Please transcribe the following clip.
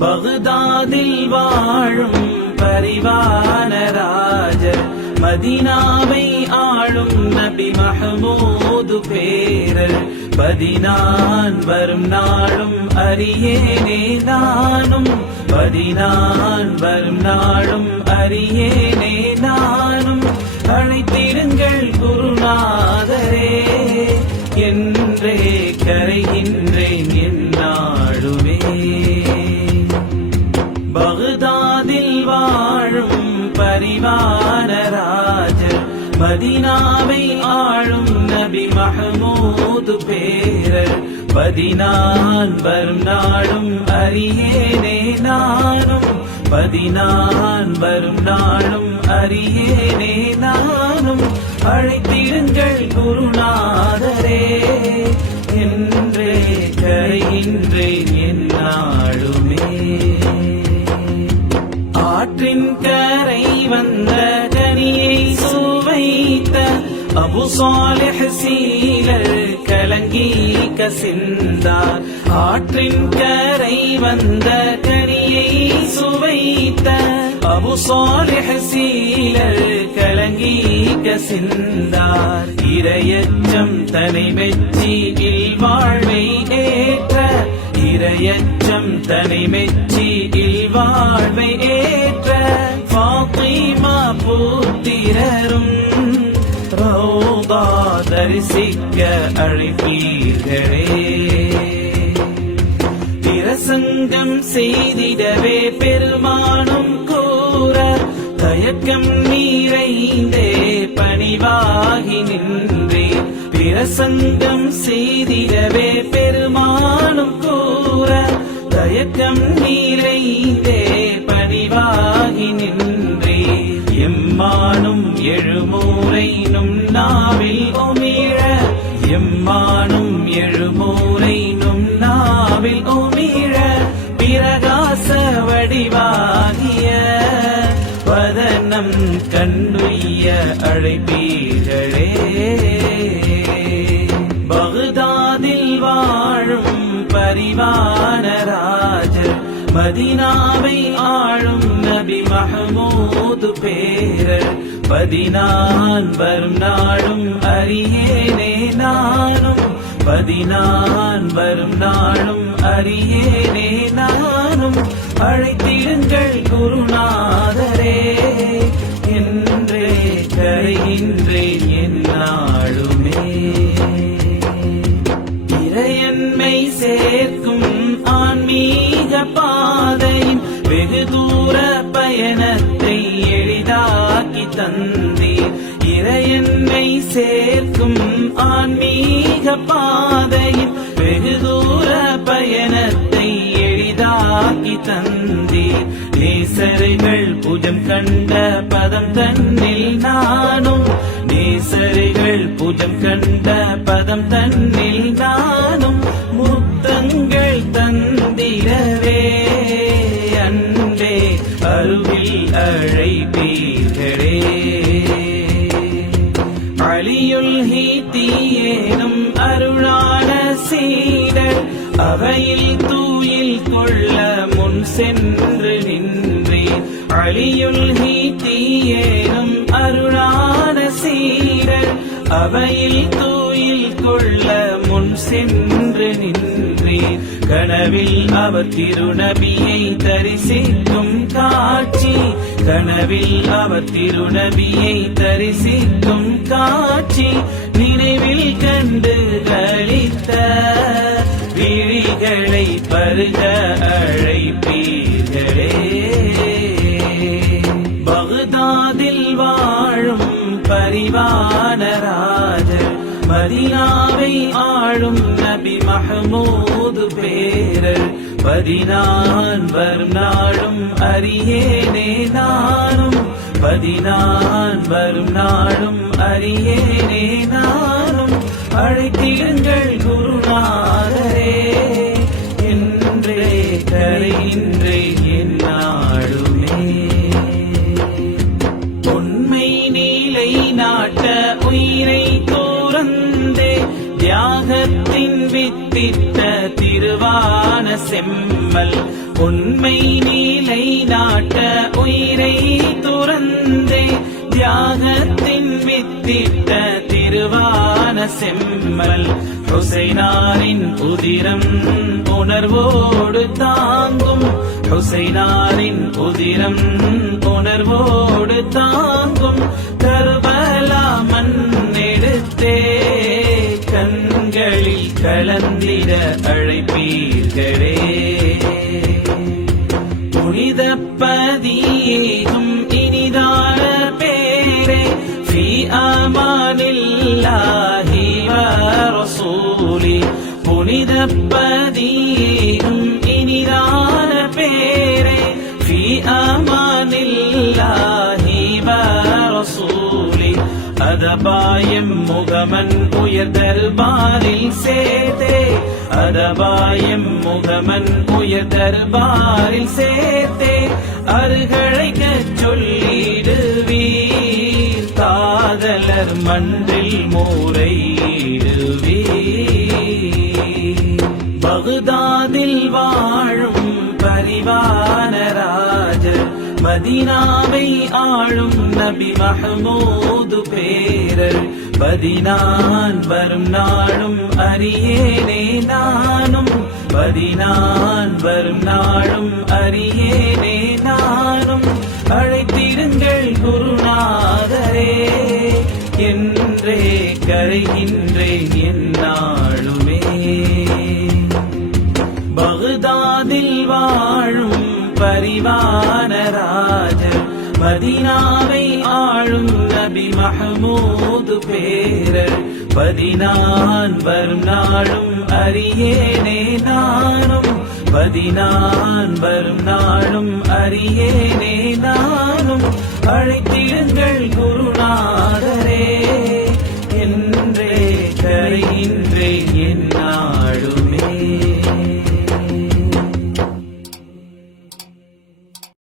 பகுதாதில் வாழும் பரிவான ராஜர் மதீனாவை ஆளும் நபி மஹமூது பேரர் பதினான் வரும் நாளும் அறியேனே நானும் பதினான் வரும் நாளும் அறியேனே நானும் அழைத்திடுங்கள் குருநாதரே என்றே கரைகின்றேன் என்னாடுமே பகுதாதில் வாழும் பரிவான ராஜர் மதீனாவை ஆளும் நபி மஹமூது பேரர் பதினான் வரும் நாளும் அறியேனே நானும் பதினான் வரும் நாளும் அறியேனே நானும் அழைத்திடுங்கள் குருநாதரே என்றே கரைகின்றேன் என்னாளுமே ஆற்றின் கரை வந்த கனியை சுவைத்த அபு சாலிஹ் சீலர் கலங்கி கசிந்தார் ஆற்றின் கரை வந்த கனியை சுவைத்த அபு சாலிஹ் சீலர் கலங்கி கசிந்தார் இரையச்சம் தனை மெச்சி இல்வாழ்வை ஏற்ற இரையச்சம் தனை மெச்சி இல்வாழ்வை ஏற்ற ஃபாத்திமா புத்திரரும் ரௌதா தரிசிக்க அழைப்பீர்களே பிரசங்கம் செய்திடவே பெருமானும் கூற தயக்கம் நிறைந்தே பணிவாகி நின்றே பிரசங்கம் செய்திடவே பெருமானும் கூற தயக்கம் நிறைந்தே பணிவாகி நின்றே எம்மானும் எழுமூரைனும் நாவில் உமிழ எம்மானும் எழுமூரைனும் நாவில் உமிழ பிரகாச வடிவாகிய வதனம் கண்ணுய்ய அழைப்பீர்களே பகுதாதில் வாழும் பரிவான ராஜர் மதீனாவை ஆளும் நபி மஹமூது பேரர் பதினான் வரும் நாளும் அறியேனே நானும் பதினான் வரும் நாளும் அறியேனே நானும் அழைத்திடுங்கள் குருநாதரே என்றே கரைகின்றேன் என்னாளுமே இறையன்மை சேர்க்கும் ஆன்மீக பாதையின் வெகு தூர பயணத்தை எளிதாக்கி தந்தீர் இறையன்மை சேர்க்கும் ஆன்மீக பாதையின் வெகு தூர பயணத்தை எளிதாக்கி தந்தீர் நேசர்கள் புஜம் கண்ட பதம் தன்னில் நானும் நேசர்கள் புஜம் கண்ட பதம் தன்னில் நானும் முத்தங்கள் தந்திரவே அன்பே அருகில் அழைப்பீர்களே அலியுல் ஹீத்தியேனும் அருளான சீடர் அவையில் தூயில் கொள்ள முன் சென்று நின்றேன் அலியுல் ஹீத்தியேனும் அருளான சீடர் அவையில் தூயில் கொள்ள முன் சென்று நின்றேன் கனவில் அவர் திருநபியை தரிசிக்கும் காட்சி கனவில் அவர் திருநபியை தரிசிக்கும் காட்சி நினைவில் கண்டு களித்த விழிகளை பருக அழைப்பீர்களே பகுதாதில் வாழும் பரிவான ராஜர் மதீனாவை ஆளும் நபி மஹமூது பேரர் பதினான் வரும் நாளும் அறியேனே நானும் பதினான் வரும் நாளும் அறியேனே நானும் அழைத்திடுங்கள் குருநாதரே என்றே கரைகின்றேன் என்னாளுமே உண்மை நீலை நாட்ட உயிரை துறந்தே தியாகத்தின் வித்திட்ட திருவான செம்மல் உண்மை நீலை நாட்ட உயிரை துறந்தே தியாகத்தின் வித்திட்ட திருவான செம்மல் ஹுசைனாரின் உதிரம் உணர்வோடு தாங்கும் ஹுசைனாரின் உதிரம் உணர்வோடு தாங்கும் கர்பலா மண்ணெடுத்தே கண்களில் கலந்திட அழைப்பீர்களே புனித பதியேகும் இனிதான பேரே ஃபீ அமானில்லாஹி வ ரசூலி புனித பதியேகும் இனிதான பேரே ஃபீ அமானில்லாஹி வ ரசூலி அதபாயம் முகமன் உயர் தர்பாரில் சேர்த்தே அதபாயம் முகமன் உயர் தர்பாரில் சேர்த்தே அருகழைக்கச் சொல்லிடுவீர் காதலர் மன்றில் முறையிடுவீர் பகுதாதில் வாழும் பரிவான ராஜர் மதீனாவை ஆளும் நபி மஹ்மூது பேரர் பதினான் வரும் நாளும் அறியேனே நானும் பதினான் வரும் நாளும் அறியேனே நானும் அழைத்திருங்கள் குருநாதரே என்றே கரைகின்றேன் எந்நாளுமே பகுதாதில் வாழும் பரிவான ராஜர் மதீனாவை ஆளும் நபி மஹ்மூது பேரர் பதினான் வரும் நாளும் அறியேனே நானும் பதினான் வரும் நாளும் அறியேனே நானும் அழைத்திடுங்கள் குருநாதரே